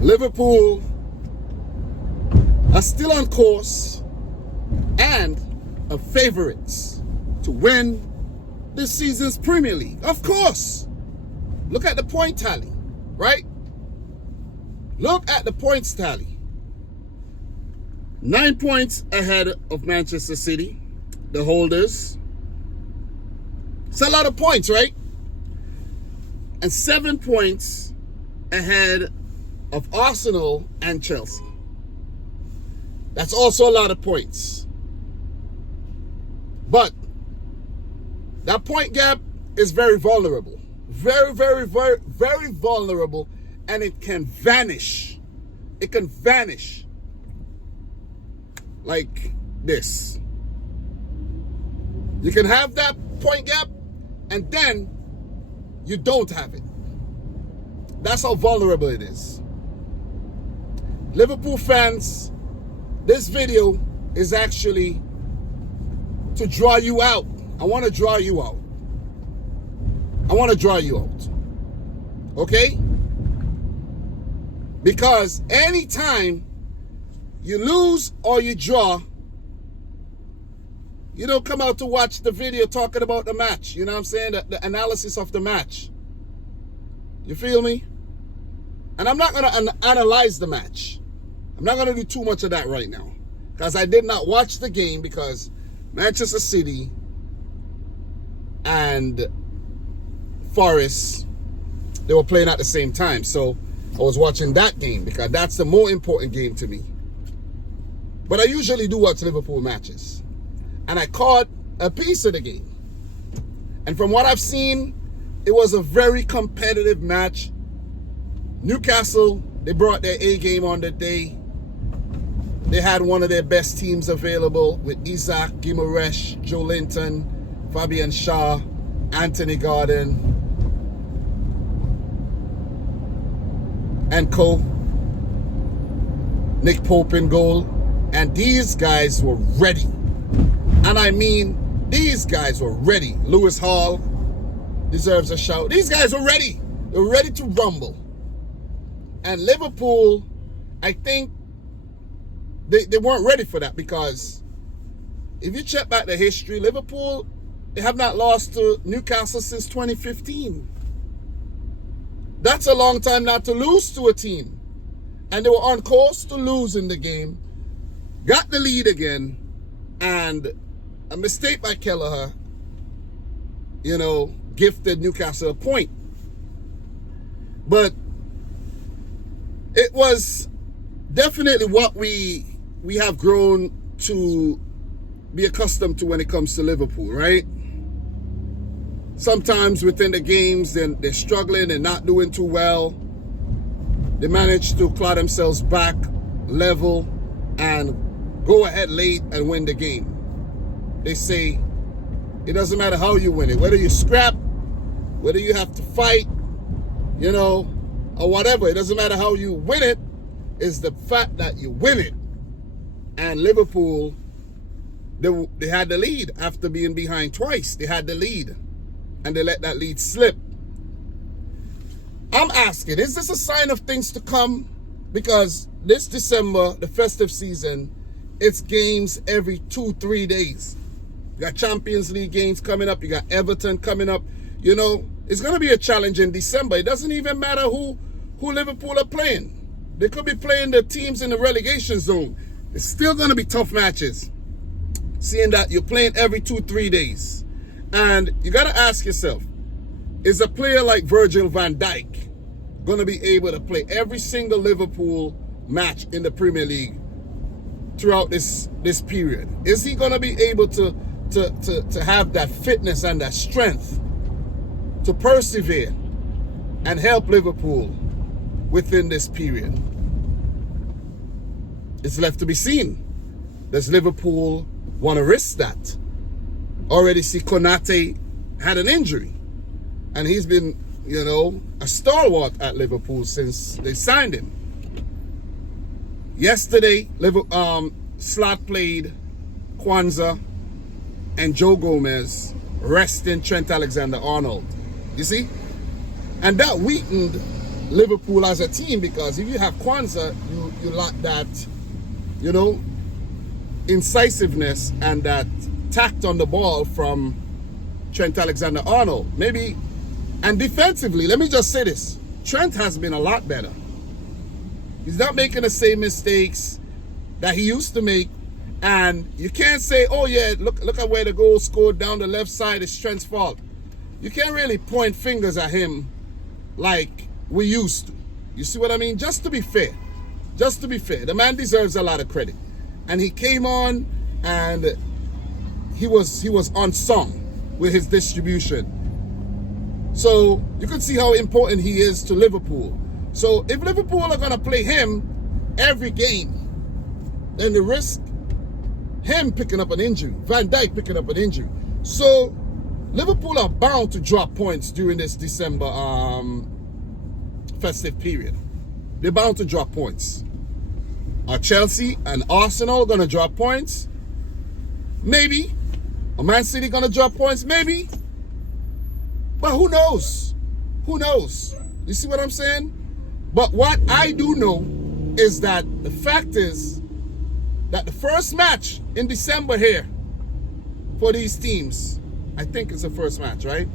Liverpool are still on course and are favorites to win this season's Premier League. Of course. Look at the point tally, right? Look at the points tally. 9 points ahead of Manchester City, the holders. It's a lot of points, right? And 7 points ahead of Arsenal and Chelsea. That's also a lot of points. But that point gap is very vulnerable. Very, very, very, very vulnerable. And it can vanish. It can vanish like this. You can have that point gap and then you don't have it. That's how vulnerable it is. Liverpool fans, this video is actually to draw you out. I want to draw you out. I want to draw you out. Okay? Because anytime you lose or you draw, you don't come out to watch the video talking about the match. You know what I'm saying? The analysis of the match. You feel me? And I'm not going to analyze the match. I'm not going to do too much of that right now. Because I did not watch the game because Manchester City and Forest, they were playing at the same time. So I was watching that game because that's the more important game to me. But I usually do watch Liverpool matches. And I caught a piece of the game. And from what I've seen, it was a very competitive match. Newcastle, they brought their A game on the day. They had one of their best teams available with Isaac, Guimaraes, Joe Linton, Fabian Shaw, Anthony Gordon, and co. Nick Pope in goal. And these guys were ready. And I mean, these guys were ready. Lewis Hall deserves a shout. These guys were ready. They were ready to rumble. And Liverpool, I think, they weren't ready for that because if you check back the history, Liverpool, they have not lost to Newcastle since 2015. That's a long time not to lose to a team. And they were on course to lose in the game. Got the lead again. And a mistake by Kelleher, gifted Newcastle a point. But it was definitely what we have grown to be accustomed to when it comes to Liverpool, right? Sometimes within the games, then they're struggling and not doing too well. They manage to claw themselves back, level, and go ahead late and win the game. They say it doesn't matter how you win it, whether you scrap, whether you have to fight, or whatever. It doesn't matter how you win it. It's the fact that you win it. And Liverpool, they had the lead after being behind twice. They had the lead. And they let that lead slip. I'm asking, is this a sign of things to come? Because this December, the festive season, it's games every 2-3 days. You got Champions League games coming up. You got Everton coming up. It's going to be a challenge in December. It doesn't even matter who Liverpool are playing. They could be playing the teams in the relegation zone. It's still going to be tough matches. Seeing that you're playing every 2-3 days. And you got to ask yourself, is a player like Virgil van Dijk going to be able to play every single Liverpool match in the Premier League throughout this period? Is he going to be able to have that fitness and that strength to persevere and help Liverpool within this period? It's left to be seen. Does Liverpool want to risk that? Already see Konate had an injury. And he's been, a stalwart at Liverpool since they signed him. Yesterday, Slot played Kwanzaa and Joe Gomez resting Trent Alexander-Arnold. You see? And that weakened Liverpool as a team, because if you have Kwanzaa, you lack that, you know, incisiveness and that tact on the ball from Trent Alexander-Arnold. Maybe, and defensively, let me just say this, Trent has been a lot better. He's not making the same mistakes that he used to make. And you can't say, oh yeah, look at where the goal scored down the left side, it's Trent's fault. You can't really point fingers at him like we used to. You see what I mean? Just to be fair. Just to be fair. The man deserves a lot of credit. And he came on and he was unsung with his distribution. So you can see how important he is to Liverpool. So if Liverpool are going to play him every game, then the risk him picking up an injury, Van Dijk picking up an injury. So Liverpool are bound to drop points during this December festive period. They're bound to drop points. Are Chelsea and Arsenal going to drop points? Maybe. Are Man City going to drop points? Maybe. But who knows? Who knows? You see what I'm saying? But what I do know is that the fact is that the first match in December here for these teams, I think it's the first match, right?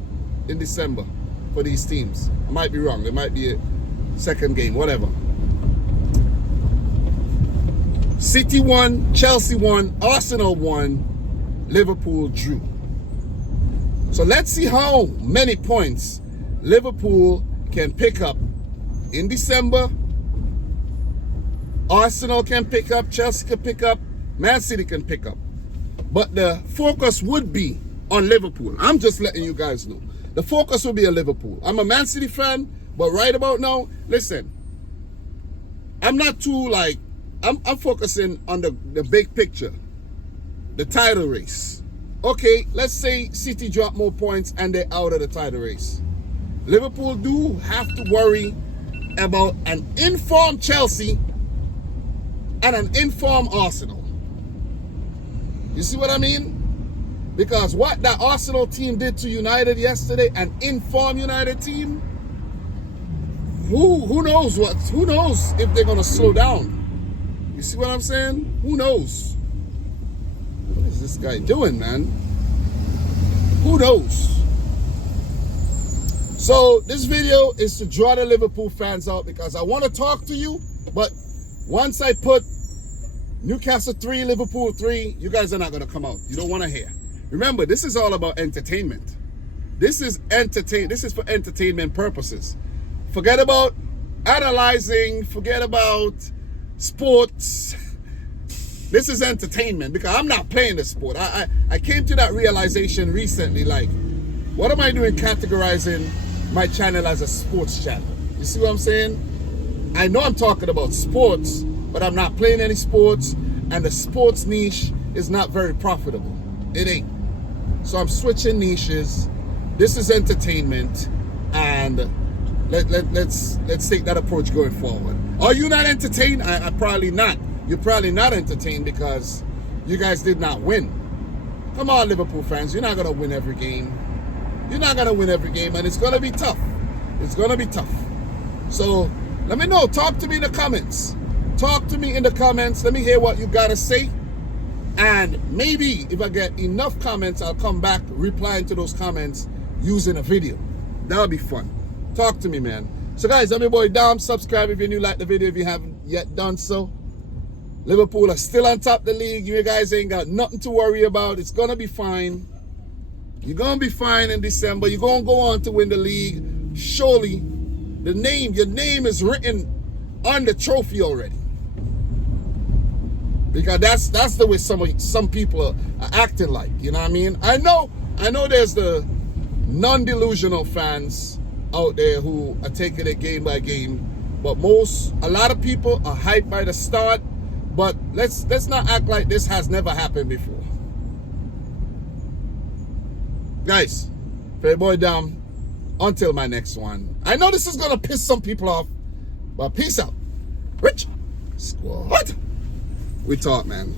In December for these teams. I might be wrong. It might be a second game, whatever. City won, Chelsea won, Arsenal won, Liverpool drew. So let's see how many points Liverpool can pick up in December. Arsenal can pick up, Chelsea can pick up, Man City can pick up. But the focus would be on Liverpool. I'm just letting you guys know. The focus will be on Liverpool. I'm a Man City fan, but right about now, listen, I'm not too like, I'm focusing on the big picture, the title race. Okay, let's say City drop more points and they're out of the title race. Liverpool do have to worry about an informed Chelsea and an informed Arsenal. You see what I mean? Because what that Arsenal team did to United yesterday, an informed United team, who knows if they're gonna slow down. You see what I'm saying? Who knows? What is this guy doing, man? Who knows? So this video is to draw the Liverpool fans out because I want to talk to you, but once I put Newcastle 3, Liverpool 3, you guys are not going to come out. You don't want to hear. Remember, this is all about entertainment. This is for entertainment purposes. Forget about analyzing, forget about sports. This is entertainment because I'm not playing the sport. I came to that realization recently, like, what am I doing categorizing my channel as a sports channel? You see what I'm saying? I know I'm talking about sports, but I'm not playing any sports, and the sports niche is not very profitable. It ain't. So I'm switching niches. This is entertainment, and let's take that approach going forward. Are you not entertained? I probably not. You're probably not entertained because you guys did not win. Come on, Liverpool fans, you're not gonna win every game. You're not gonna win every game, and it's gonna be tough. It's gonna be tough. So let me know. Talk to me in the comments. Talk to me in the comments. Let me hear what you gotta say. And maybe if I get enough comments, I'll come back replying to those comments using a video. That'll be fun. Talk to me, man. So guys, I'm your boy Dom. Subscribe if you're new, like the video if you haven't yet done so. Liverpool are still on top of the league. You guys ain't got nothing to worry about. It's gonna be fine. You're gonna be fine in December. You're gonna go on to win the league. Surely, your name is written on the trophy already. Because that's the way some people are acting like. You know what I mean? I know there's the non-delusional fans out there who are taking it game by game, but a lot of people are hyped by the start. But let's not act like this has never happened before. Guys, fair boy Dom, until my next one. I know this is gonna piss some people off, but peace out. Rich Squad. We talk, man.